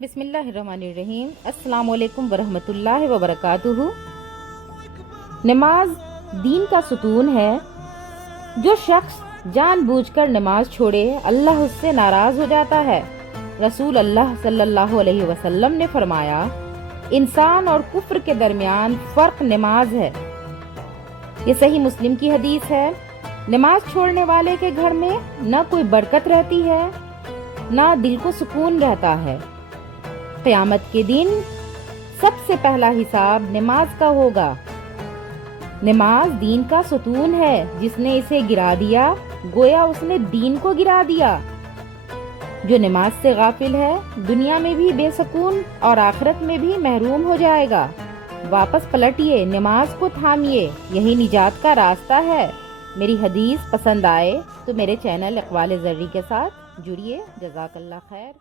बिस्मिल्लाहिर्रहमानिर्रहीम। अस्सलामु अलैकुम वरहमतुल्लाहि वबरकातुहू। नमाज दीन का सुतून है। जो शख्स जानबूझकर नमाज छोड़े अल्लाह उससे नाराज हो जाता है। रसूल अल्लाह सल्लल्लाहु अलैहि वसल्लम ने फरमाया, इंसान और कुफ्र के दरमियान फर्क नमाज है। ये सही मुस्लिम की हदीस है। नमाज छोड़ने वाले के घर में न कोई बरकत रहती है, न दिल को सुकून रहता है। क़यामत के दिन सबसे पहला हिसाब नमाज का होगा। नमाज दीन का सुतून है। जिसने इसे गिरा दिया गोया उसने दीन को गिरा दिया। जो नमाज से गाफिल है दुनिया में भी बेसुकून और आखिरत में भी महरूम हो जाएगा। वापस पलटिए, नमाज को थामिए, यही निजात का रास्ता है। मेरी हदीस पसंद आए तो मेरे चैनल इक़बाल ज़र्री के साथ जुड़िए। जज़ाकल्लाह खैर।